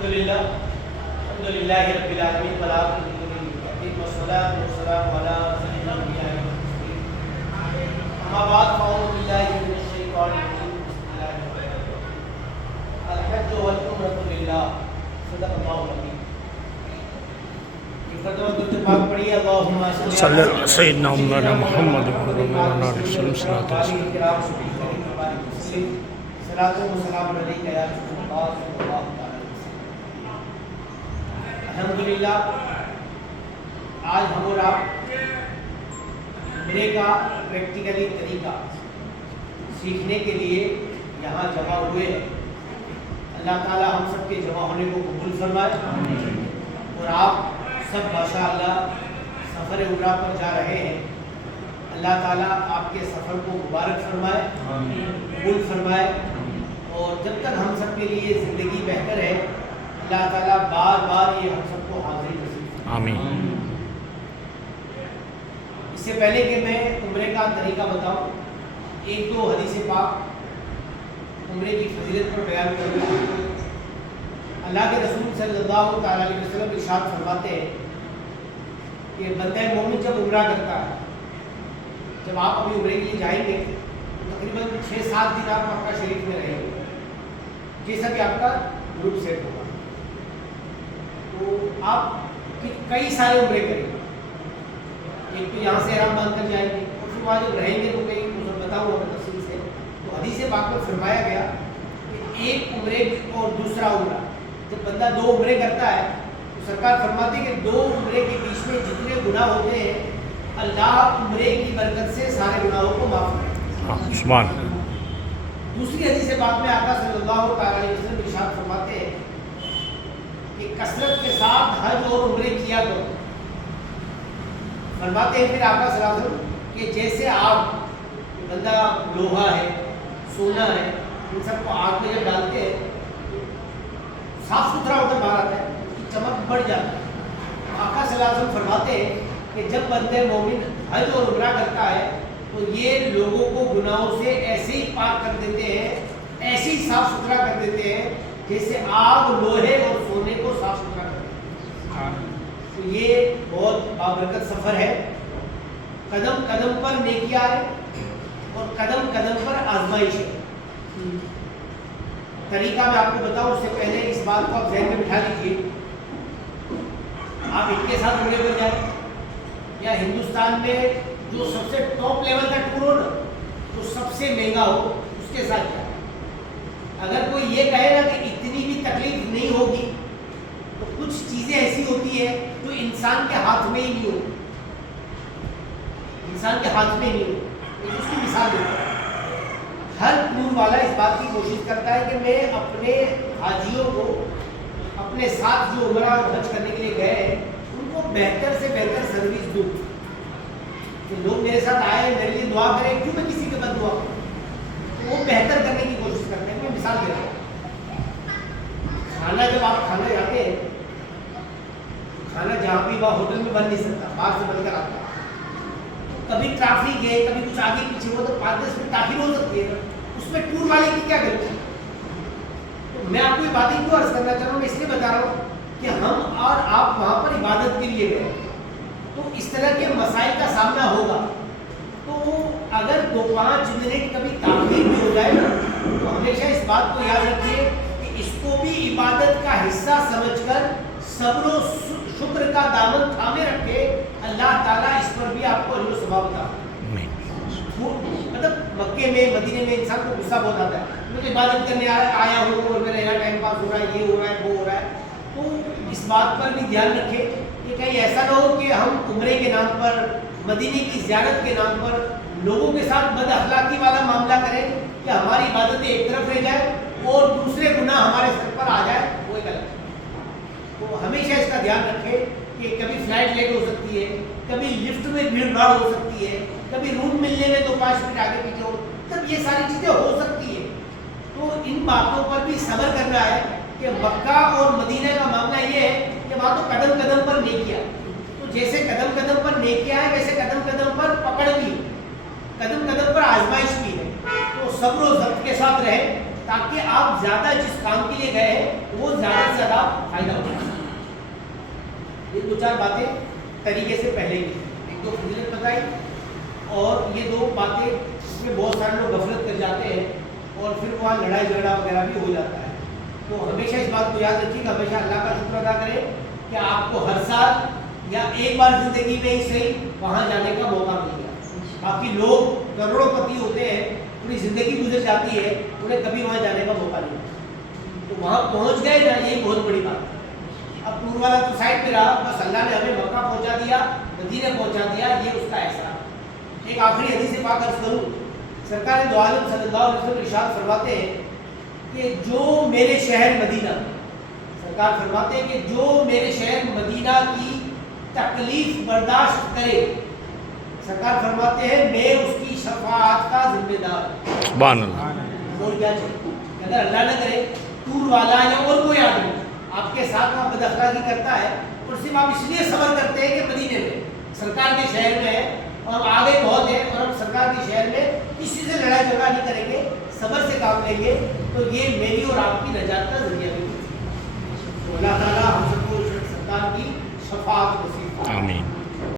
الحمد للہ رب العالمین والعاقبۃ للمتقین والصلاۃ والسلام علی سید الانبیاء والمرسلین اما بعد فاعوذ باللہ من الشیطان الرجیم بسم اللہ الرحمن الرحیم الحج والعمرۃ للہ صدق اللہ العظیم. پاک پڑھیے اللہم صلی اللہ سیدنا مولانا محمد الحمدللہ. آج ہم اور آپ عمرے کا پریکٹیکلی طریقہ سیکھنے کے لیے یہاں جمع ہوئے ہیں. اللہ تعالیٰ ہم سب کے جمع ہونے کو قبول فرمائے اور آپ سب ماشاءاللہ سفر عمرہ پر جا رہے ہیں. اللہ تعالیٰ آپ کے سفر کو مبارک فرمائے, قبول فرمائے, اور جب تک ہم سب کے لیے زندگی بہتر ہے اللہ تعالیٰ بار بار یہ ہم سب کو حاضری نصیب فرمائے. آمین. اس سے پہلے کہ میں عمرے کا طریقہ بتاؤں, ایک دو حدیث پاک عمرے کی فضیلت پر بیان کروں. اللہ کے رسول صلی اللہ تعالیٰ علیہ وسلم ارشاد فرماتے ہیں کہ بندہ مومن جب عمرہ کرتا ہے, جب آپ ابھی عمرے کے لیے جائیں گے تقریباً 6-7 دن آپ مکہ شریف میں رہیں گے, جیسا کہ آپ کا گروپ سیٹ ہوگا. تو آپ کئی سارے عمرے کریں گے. ایک تو یہاں سے احرام باندھ کر جائیں گے, اور پھر وہاں جب رہیں گے تو کئی بتاؤں گا تفصیل سے. تو حدیث پاک میں فرمایا گیا کہ ایک عمرے اور دوسرا عمرہ, جب بندہ 2 عمرے کرتا ہے تو سرکار فرماتی ہے کہ 2 عمرے کے بیچ میں جتنے گناہ ہوتے ہیں اللہ عمرے کی برکت سے سارے گناہوں کو معاف کرے. سبحان. دوسری حدیث پاک میں آقا صلی اللہ تعالیٰ علیہ وسلم ارشاد فرماتے ہیں کہ کثرت کے ساتھ حج اور عمرے کیا کرو. فرماتے ہیں پھر آقا صلی اللہ علیہ وسلم کہ جیسے آگ, بندہ لوہا ہے, سونا ہے, ان سب کو آگ میں جب ڈالتے ہیں صاف ستھرا ہو کر باہر آتا ہے, اس کی چمک بڑھ جاتی ہے. آقا صلی اللہ علیہ وسلم فرماتے ہیں کہ جب بندے مومن حج اور عمرہ کرتا ہے تو یہ لوگوں کو گناہوں سے ایسے ہی پاک کر دیتے ہیں, ایسے ہی صاف ستھرا کر دیتے ہیں جیسے آگ لوہے اور سونے کو صاف ستھرا کر دیتے ہیں. تو یہ بہت بابرکت سفر ہے. قدم قدم پر نیکیاں ہے اور قدم قدم پر آزمائش ہے. طریقہ میں آپ کو بتاؤں اس سے پہلے اس بات کو آپ ذہن میں بٹھا لیجیے. آپ ان کے ساتھ عمرے پر جائیں یا ہندوستان میں جو سب سے ٹاپ لیول کا ٹور ہو نا, جو سب سے مہنگا ہو, اس کے ساتھ جائیں. اگر کوئی یہ کہے نا کہ اتنی بھی تکلیف نہیں ہوگی, تو کچھ چیزیں ایسی ہوتی ہیں جو انسان کے ہاتھ میں ہی نہیں ہوتی. انسان کے ہاتھ میں نہیں ہوتی. ایک اس کی مثال دیتا ہوں. ہر ٹور والا اس بات کی کوشش کرتا ہے کہ میں اپنے حاجیوں کو اپنے ساتھ جو عمرہ حج کرنے کے لیے گئے ہیں ان کو بہتر سے بہتر سروس دوں. کہ لوگ میرے ساتھ آئے ہیں, میرے لیے دعا کریں, کیوں میں کسی کے بعد دعا کروں. وہ بہتر کرنے کی کوشش کرتے ہیں. میں مثال دے رہا ہوں. کھانا جب آپ کھانا جاتے ہیں, کھانا جہاں بھی وہاں ہوٹل میں بن نہیں سکتا, باہر سے بن کر آتا ہے. کبھی ٹرافک ہے, کبھی کچھ آگے پیچھے ہو تو 5-10 منٹ تاخیر ہو سکتی ہے. اس میں ٹور والے کی کیا غلطی ہے؟ تو میں آپ کو یہ باتیں کیوں عرض کرنا چاہ رہا ہوں, میں اس لیے بتا رہا ہوں کہ ہم اور آپ وہاں پر عبادت کے لیے گئے, تو اس طرح کے مسائل کا سامنا ہوگا. تو اگر 2-5 منٹ کبھی تاخیر بھی ہو جائے نا, تو ہمیشہ اس بات کو یاد رکھیے کہ اس کو بھی عبادت کا حصہ سمجھ کر صبر و شکر کا دامن تھامے رکھے. اللہ تعالیٰ اس پر بھی آپ کو اجر و ثواب عطا. مطلب مکے میں مدینے میں انسان کو غصہ بہت آتا ہے, مجھے عبادت کرنے آیا ہوں اور میرا یہاں ٹائم پاس ہو رہا ہے, یہ ہو رہا ہے, وہ ہو رہا ہے. تو اس بات پر بھی دھیان رکھے کہ کہیں ایسا نہ ہو کہ ہم عمرے کے نام پر, مدینے کی زیارت کے نام پر لوگوں کے ساتھ بد اخلاقی والا معاملہ کریں کہ ہماری عبادتیں ایک طرف رہ جائے اور دوسرے گناہ ہمارے سر پر آ جائے, وہ ایک غلط ہے. تو ہمیشہ اس کا دھیان رکھے کہ کبھی فلائٹ لیٹ ہو سکتی ہے, کبھی لفٹ میں بھیڑ بھاڑ ہو سکتی ہے, کبھی روم ملنے میں 2-5 منٹ آگے پیچھے ہو, تب یہ ساری چیزیں ہو سکتی ہے. تو ان باتوں پر بھی صبر کرنا ہے کہ مکہ اور مدینہ کا معاملہ یہ ہے کہ وہاں تو قدم قدم پر نیکیاں, تو جیسے قدم قدم پر نیکیاں ہے ویسے قدم قدم پر پکڑ بھی, قدم قدم پر آزمائش بھی ہے. تو صبر و ضبط کے ساتھ رہے تاکہ آپ زیادہ جس کام کے لیے گئے ہیں وہ زیادہ سے زیادہ فائدہ ہو جائے. یہ دو چار باتیں طریقے سے پہلے کی, ایک تو فضیلت بتائی, اور یہ دو باتیں اس میں بہت سارے لوگ غفلت کر جاتے ہیں اور پھر وہاں لڑائی جھگڑا وغیرہ بھی ہو جاتا ہے. تو ہمیشہ اس بات کو یاد رکھیے کہ ہمیشہ اللہ کا شکر ادا کریں کہ آپ کو ہر سال یا ایک بار زندگی میں ہی صحیح وہاں جانے کا موقع مل گیا. باقی لوگ کروڑوں پتی ہوتے ہیں, پوری زندگی گزر جاتی ہے, انہیں کبھی وہاں جانے کا موقع نہیں ملا. تو وہاں پہنچ گئے نا, یہ بہت بڑی بات ہے. اب پور والا تو سائڈ پہ رہا, بس اللہ نے ہمیں مکہ پہنچا دیا, مدینے پہنچا دیا, یہ اس کا احسان. ایک آخری حدیث پاک عرض کروں, سرکار دو عالم صلی اللہ علیہ وسلم ارشاد فرماتے ہیں کہ جو میرے شہر مدینہ, سرکار فرماتے ہیں کہ جو میرے شہر مدینہ کی تکلیف برداشت کرے, سرکار فرماتے ہیں میں اس کی شفاعت کا ذمہ دار ہوں. سبحان اللہ. اور کیا چاہیے, اگر اللہ نہ کرے ٹور والا یا اور کوئی آدمی آپ کے ساتھ وہاں بد اخلاقی کرتا ہے, اور صرف آپ اس لیے صبر کرتے ہیں کہ مدینے میں سرکار کے شہر میں ہے اور آگے بہت ہے اور ہم سرکار کے شہر میں کسی سے لڑائی جھگڑا نہیں کریں گے, صبر سے کام لیں گے, تو یہ میری اور آپ کی نجات کا ذریعہ